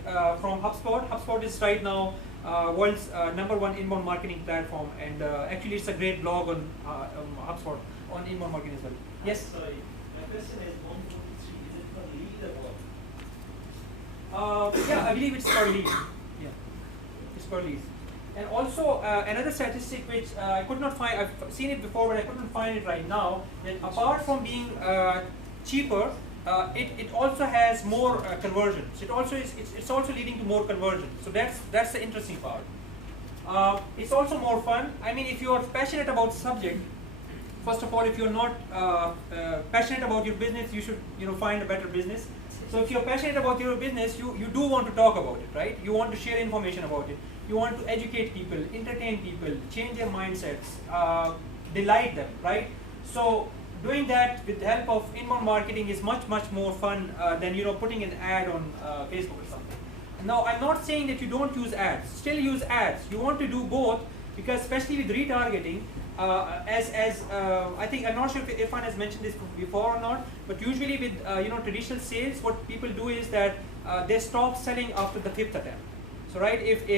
from HubSpot. HubSpot is right now world's #1 inbound marketing platform, and actually it's a great blog on HubSpot on inbound marketing as well. Yes. Sorry, my question is 143. Is it for lead or what? Yeah, I believe it's per lead. Yeah, it's per lead. And also another statistic which I could not find, I've seen it before but I couldn't find it right now, that apart from being cheaper, it also has more conversion. So it's also leading to more conversion. So that's the interesting part. It's also more fun. I mean, if you are passionate about the subject, first of all, if you're not passionate about your business, you should find a better business. So if you're passionate about your business, you do want to talk about it, right? You want to share information about it. You want to educate people, entertain people, change their mindsets, delight them, right? So doing that with the help of inbound marketing is much more fun than putting an ad on Facebook or something. Now I'm not saying that you don't use ads. Still use ads. You want to do both, because especially with retargeting, I think, I'm not sure if Irfan has mentioned this before or not, but usually with traditional sales, what people do is that they stop selling after the 5th attempt. So right, if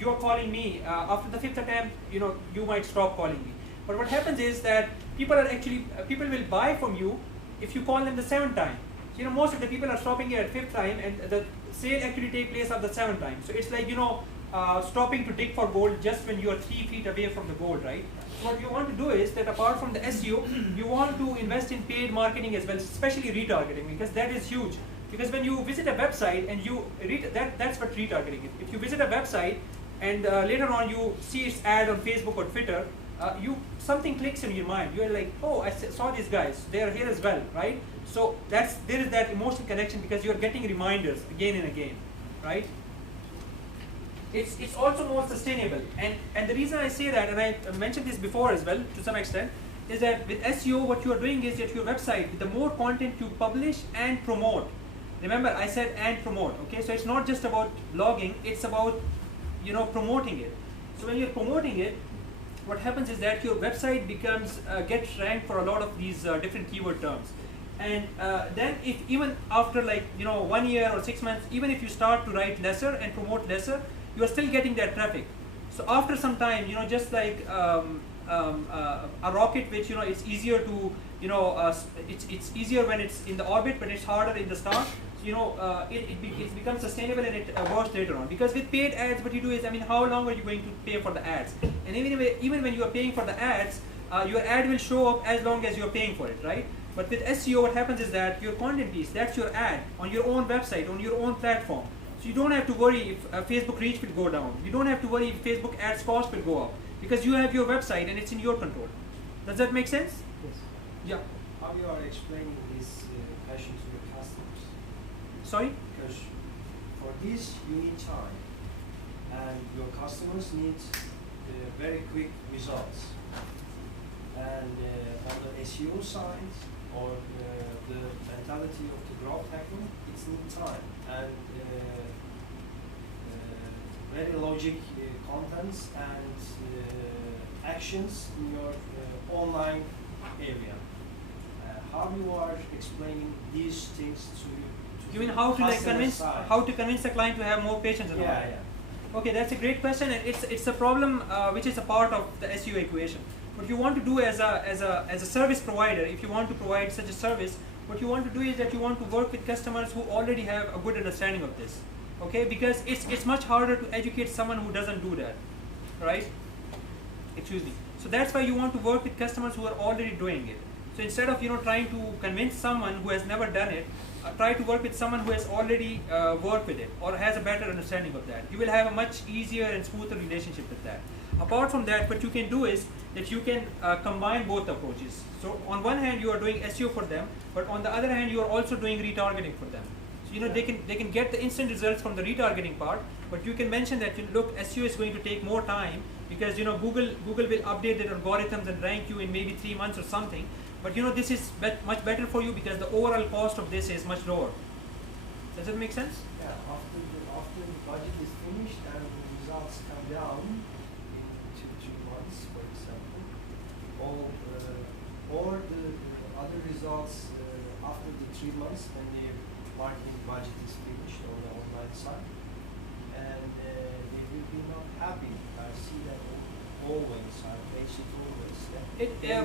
you are calling me after the 5th attempt, you might stop calling me. But what happens is that people will buy from you if you call them the 7th time. So most of the people are stopping here at 5th time, and the sale actually takes place at the 7th time. So it's like stopping to dig for gold just when you are 3 feet away from the gold, right? So what you want to do is that apart from the SEO, you want to invest in paid marketing as well, especially retargeting, because that is huge. Because when you visit a website and that's what retargeting is. If you visit a website and later on you see its ad on Facebook or Twitter, something clicks in your mind. You're like, oh, I saw these guys. They are here as well, right? So there is that emotional connection, because you're getting reminders again and again, right? It's also more sustainable, and the reason I say that, and I mentioned this before as well to some extent, is that with SEO what you are doing is that your website, the more content you publish and promote. Remember, I said and promote. Okay, so it's not just about logging; it's about promoting it. So when you're promoting it, what happens is that your website gets ranked for a lot of these different keyword terms. And then if even after like 1 year or 6 months, even if you start to write lesser and promote lesser, you are still getting that traffic. So after some time, just like a rocket, which it's easier to it's easier when it's in the orbit, but it's harder in the start. So it becomes sustainable and it works later on. Because with paid ads, what you do is, how long are you going to pay for the ads? And even when you are paying for the ads, your ad will show up as long as you are paying for it, right? But with SEO, what happens is that your content piece, that's your ad on your own website, on your own platform. So you don't have to worry if Facebook reach will go down. You don't have to worry if Facebook ads cost will go up, because you have your website and it's in your control. Does that make sense? Yes. Yeah. How you are explaining this passion to your customers? Sorry? Because for this you need time, and your customers need very quick results. And on the SEO side, or the mentality of the growth hacker, it's need time and very logic contents and actions in your online area. How you are explaining these things to You mean how to customer side? convince the client to have more patience and all Yeah, that? yeah. Okay, that's a great question, and it's a problem which is a part of the SEO equation. What you want to do as a service provider, if you want to provide such a service, what you want to do is that you want to work with customers who already have a good understanding of this. Okay, because it's much harder to educate someone who doesn't do that, right? Excuse me. So that's why you want to work with customers who are already doing it. So instead of trying to convince someone who has never done it, try to work with someone who has already worked with it or has a better understanding of that. You will have a much easier and smoother relationship with that. Apart from that, what you can do is that you can combine both approaches. So on one hand, you are doing SEO for them, but on the other hand, you are also doing retargeting for them. So they can get the instant results from the retargeting part, but you can mention that look, SEO is going to take more time because Google will update their algorithms and rank you in maybe 3 months or something. But this is much better for you because the overall cost of this is much lower. Does that make sense? Yeah, after the budget is finished and the results come down in 2-3 months, for example, or the other results after the 3 months when the marketing budget is finished on the online side, and they will be not happy. I see that always. I face it always.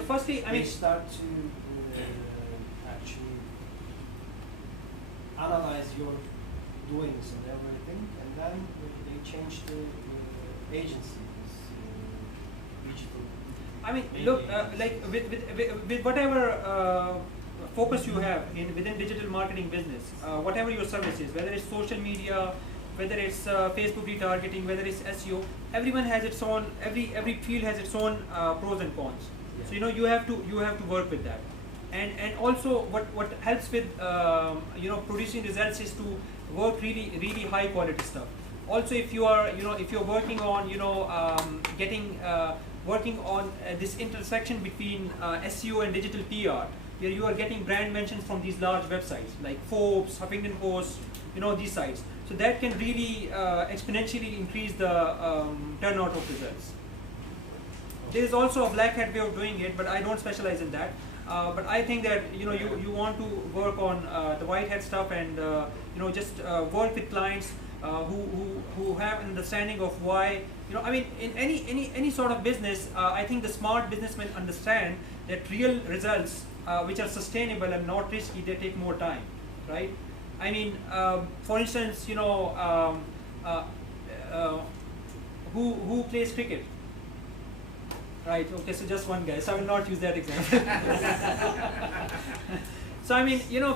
Firstly, they start to actually analyze your doings and everything, and then they change the agency, this digital. Look, like with whatever focus you have within digital marketing business, whatever your service is, whether it's social media, whether it's Facebook retargeting, whether it's SEO, everyone has its own. Every field has its own pros and cons. Yeah. So you have to work with that, and also what helps with producing results is to work really high quality stuff. Also, if you are if you're working on working on this intersection between SEO and digital PR, where you are getting brand mentions from these large websites like Forbes, Huffington Post, these sites. So that can really exponentially increase the turnout of results. There is also a black hat way of doing it, but I don't specialize in that. But I think that you want to work on the white hat stuff and just work with clients who have an understanding of why in any sort of business. I think the smart businessmen understand that real results which are sustainable and not risky, they take more time, right? For instance, who plays cricket? Right, okay, so just one guy, so I will not use that example. So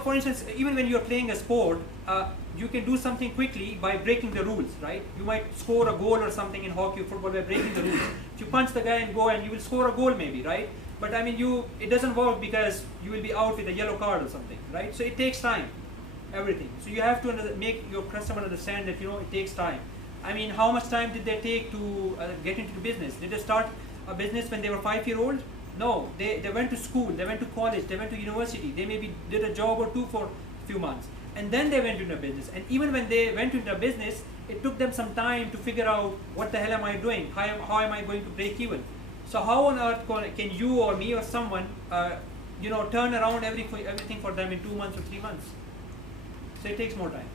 for instance, even when you're playing a sport, you can do something quickly by breaking the rules, right? You might score a goal or something in hockey or football by breaking the rules. If you punch the guy and go, and you will score a goal maybe, right? But it doesn't work because you will be out with a yellow card or something, right? So it takes time, everything. So you have to make your customer understand that it takes time. How much time did they take to get into the business? Did they start a business when they were 5-year-old? No, they went to school, they went to college, they went to university, they maybe did a job or two for a few months, and then they went into a business. And even when they went into a business, it took them some time to figure out what the hell am I doing, how am I going to break even. So how on earth can you or me or someone turn around everything for them in 2 months or 3 months. So it takes more time.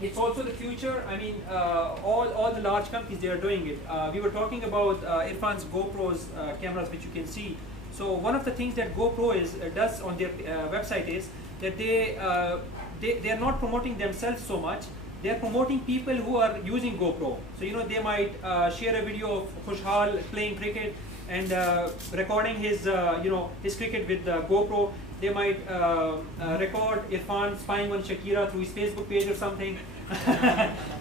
It's also the future. I mean, all the large companies, they are doing it. We were talking about Irfan's GoPro's cameras, which you can see. So one of the things that GoPro does on their website is that they are not promoting themselves so much. They are promoting people who are using GoPro. So they might share a video of Khushal playing cricket and recording his his cricket with GoPro. They might record Irfan spying on Shakira through his Facebook page or something.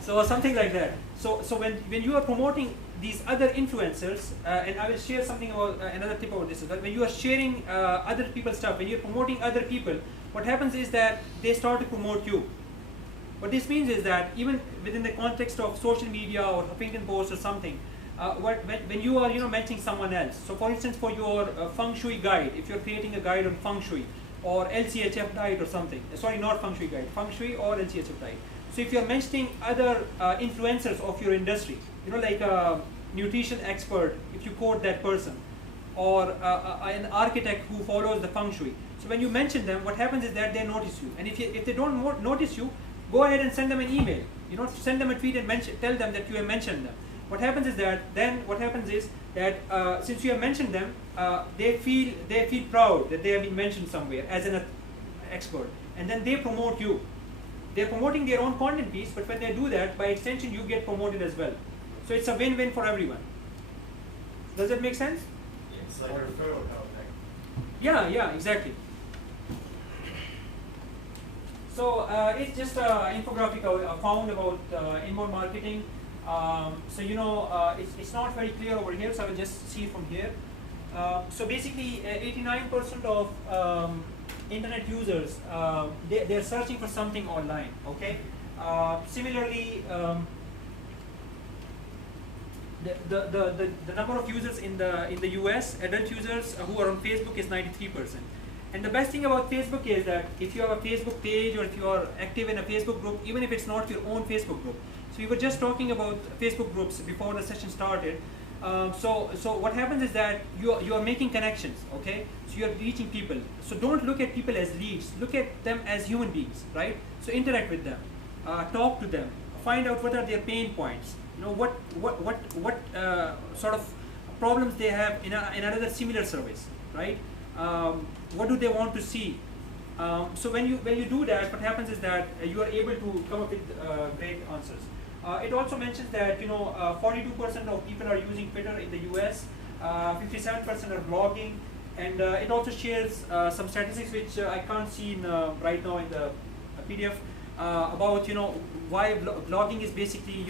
So something like that. So when you are promoting these other influencers, and I will share something about another tip about this, is that when you are sharing other people's stuff, when you're promoting other people, what happens is that they start to promote you. What this means is that even within the context of social media or Huffington Post or something, when you are mentioning someone else. So for instance, for your feng shui guide, if you're creating a guide on feng shui or LCHF diet or something, sorry, not feng shui guide, feng shui or LCHF diet. So if you're mentioning other influencers of your industry, like a nutrition expert, if you quote that person, or an architect who follows the feng shui. So when you mention them, what happens is that they notice you. And if they don't notice you, go ahead and send them an email. Send them a tweet and tell them that you have mentioned them. What happens is that since you have mentioned them, they feel proud that they have been mentioned somewhere as an expert, and then they promote you. They're promoting their own content piece, but when they do that, by extension, you get promoted as well. So it's a win-win for everyone. Does that make sense? It's like a referral, right? Yeah, exactly. So it's just an infographic I found about inbound marketing. It's not very clear over here, so I will just see from here. So basically, 89% of internet users, they're searching for something online. Okay. Similarly, the number of users in the US, adult users who are on Facebook, is 93%. And the best thing about Facebook is that if you have a Facebook page or if you are active in a Facebook group, even if it's not your own Facebook group. So we were just talking about Facebook groups before the session started. So what happens is that you are making connections, okay? So you are reaching people. So don't look at people as leads. Look at them as human beings, right? So interact with them, talk to them, find out what are their pain points. What sort of problems they have in another similar service, right? What do they want to see? So when you do that, what happens is that you are able to come up with great answers. It also mentions that 42% of people are using Twitter in the US, 57% are blogging, and it also shares some statistics which I can't see right now in the PDF about why blogging is basically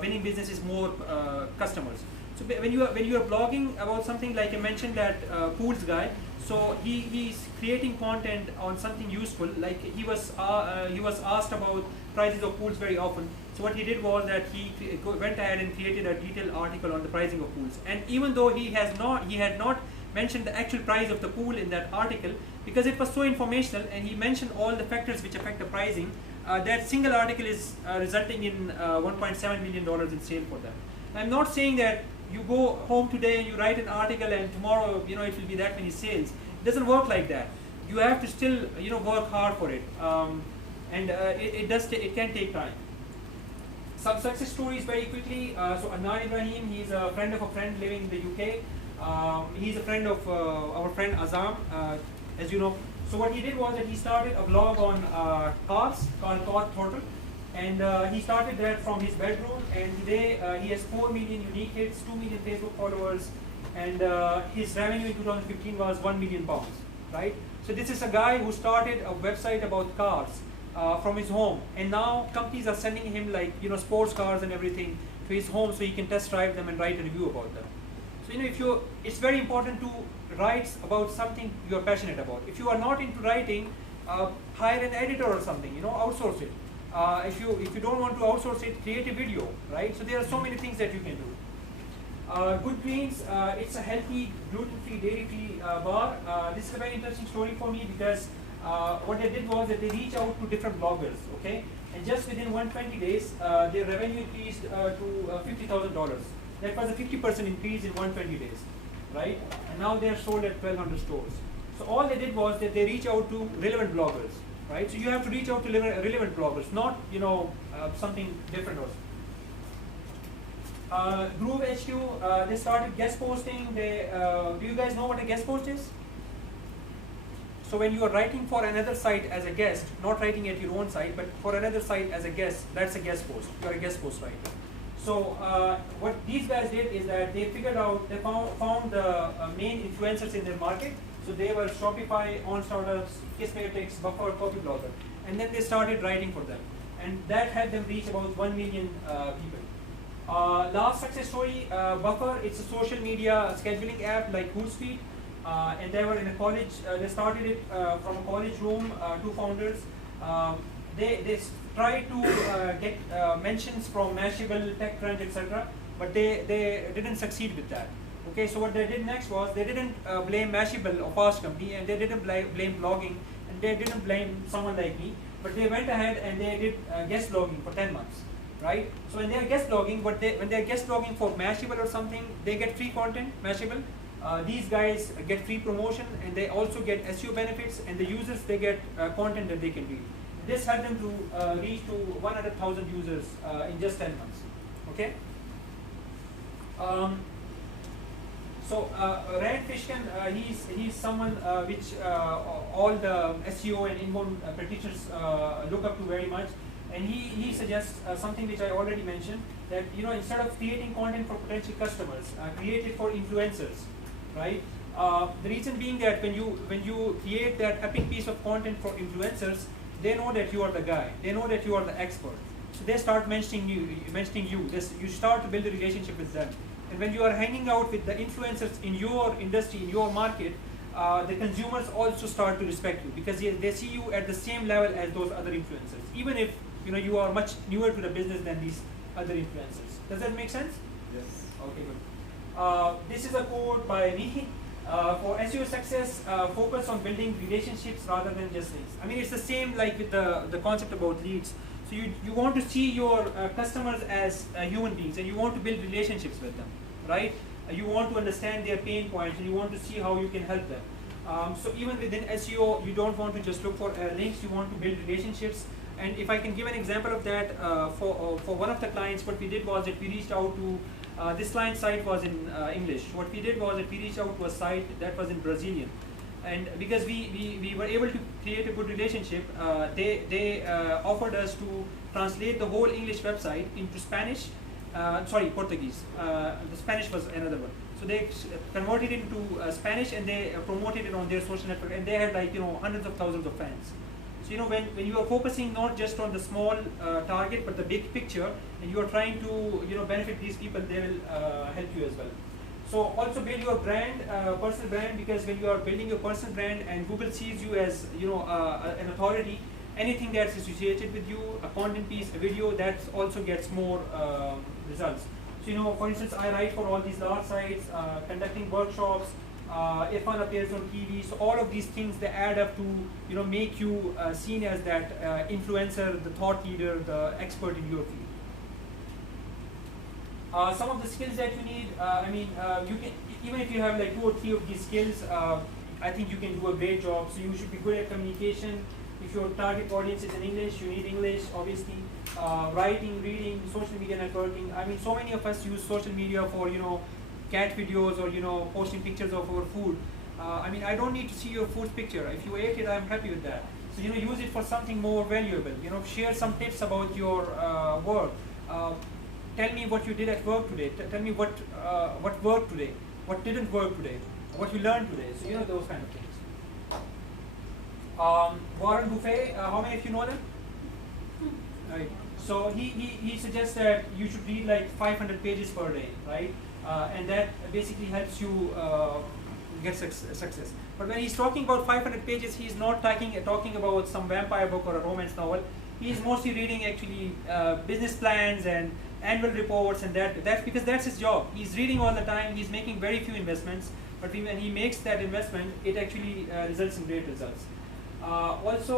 winning businesses more customers. So when you are blogging about something, like I mentioned that pools guy, so he's creating content on something useful. Like he was asked about prices of pools very often. So what he did was that he went ahead and created a detailed article on the pricing of pools. And even though he had not mentioned the actual price of the pool in that article, because it was so informational and he mentioned all the factors which affect the pricing, that single article is resulting in $1.7 million in sale for them. I'm not saying that you go home today and you write an article and tomorrow it will be that many sales. It doesn't work like that. You have to still work hard for it, and it can take time. Some success stories very quickly. So Adnan Ibrahim, he's a friend of a friend living in the UK. He's a friend of our friend Azam, as you know. So what he did was that he started a blog on cars called Car Throttle, and he started that from his bedroom, and today he has 4 million unique hits, 2 million Facebook followers, and his revenue in 2015 was £1 million, right? So this is a guy who started a website about cars from his home, and now companies are sending him sports cars and everything to his home so he can test drive them and write a review about them. So it's very important to write about something you are passionate about. If you are not into writing, hire an editor or something, outsource it. If you don't want to outsource it, create a video, right? So there are so many things that you can do. Good Greens, it's a healthy, gluten-free, dairy-free bar. This is a very interesting story for me because what they did was that they reached out to different bloggers, okay? And just within 120 days, their revenue increased to $50,000. That was a 50% increase in 120 days. right? And now they are sold at 1,200 stores. So all they did was that they reach out to relevant bloggers, right? So you have to reach out to relevant bloggers, not something different also. Groove HQ, they started guest posting. Do you guys know what a guest post is? So when you are writing for another site as a guest, not writing at your own site, but for another site as a guest, that's a guest post. You are a guest post writer. So what these guys did is that they figured out, they found the main influencers in their market. So they were Shopify, Astrolabs, Kissmetrics, Buffer, Copy Blogger, and then they started writing for them, and that helped them reach about 1 million people. Last success story, Buffer. It's a social media scheduling app like Hootsuite, and they were in a college. They started it from a college room. Two founders. They tried to get mentions from Mashable, TechCrunch, etc., but they didn't succeed with that. Okay, so what they did next was they didn't blame Mashable or Fast Company, and they didn't blame blogging, and they didn't blame someone like me, but they went ahead and they did guest blogging for 10 months, right? So when they are guest blogging, when they are guest blogging for Mashable or something, they get free content, Mashable. These guys get free promotion, and they also get SEO benefits, and the users, they get content that they can read. This helped them to reach to 100,000 users in just 10 months, okay? So Rand Fishkin, he's someone which all the SEO and inbound practitioners look up to very much, and he suggests something which I already mentioned, that instead of creating content for potential customers, create it for influencers, right? The reason being that when you create that epic piece of content for influencers, they know that you are the guy, they know that you are the expert, so they start mentioning you. You start to build a relationship with them. And when you are hanging out with the influencers in your industry, in your market, the consumers also start to respect you, because they see you at the same level as those other influencers, even if you are much newer to the business than these other influencers. Does that make sense? Yes. Okay, good. This is a quote by me. For SEO success, focus on building relationships rather than just links. I mean, it's the same like with the concept about leads. So you want to see your customers as human beings, and you want to build relationships with them, right? You want to understand their pain points, and you want to see how you can help them. So even within SEO, you don't want to just look for links, you want to build relationships. And if I can give an example of that, for one of the clients, what we did was that we reached out to, this client site was in English. What we did was that we reached out to a site that was in Brazilian. And because we were able to create a good relationship, they offered us to translate the whole English website into Spanish, Portuguese. The Spanish was another one. So they converted it into Spanish, and they promoted it on their social network, and they had hundreds of thousands of fans. So when you are focusing not just on the small target, but the big picture, and you are trying to benefit these people, they will help you as well. So also build your brand, personal brand, because when you are building your personal brand and Google sees you as an authority, anything that's associated with you, a content piece, a video, that also gets more results. So for instance, I write for all these large sites, conducting workshops. Irfan appears on TV. So all of these things, they add up to make you seen as that influencer, the thought leader, the expert in your field. Some of the skills that you need, you can, even if you have like 2 or 3 of these skills, I think you can do a great job. So you should be good at communication. If your target audience is in English, you need English, obviously. Writing, reading, social media networking. I mean, so many of us use social media for cat videos or posting pictures of our food. I don't need to see your food picture. If you ate it, I'm happy with that. So use it for something more valuable. Share some tips about your work. Tell me what you did at work today. Tell me what worked today, what didn't work today, what you learned today. So those kind of things. Warren Buffett, how many of you know them? Right. So he suggests that you should read like 500 pages per day, right? And that basically helps you get success. But when he's talking about 500 pages, he's not talking about some vampire book or a romance novel. He's mostly reading actually business plans and annual reports, and that's because that's his job. He's reading all the time. He's making very few investments, but when he makes that investment, it actually results in great results. Also.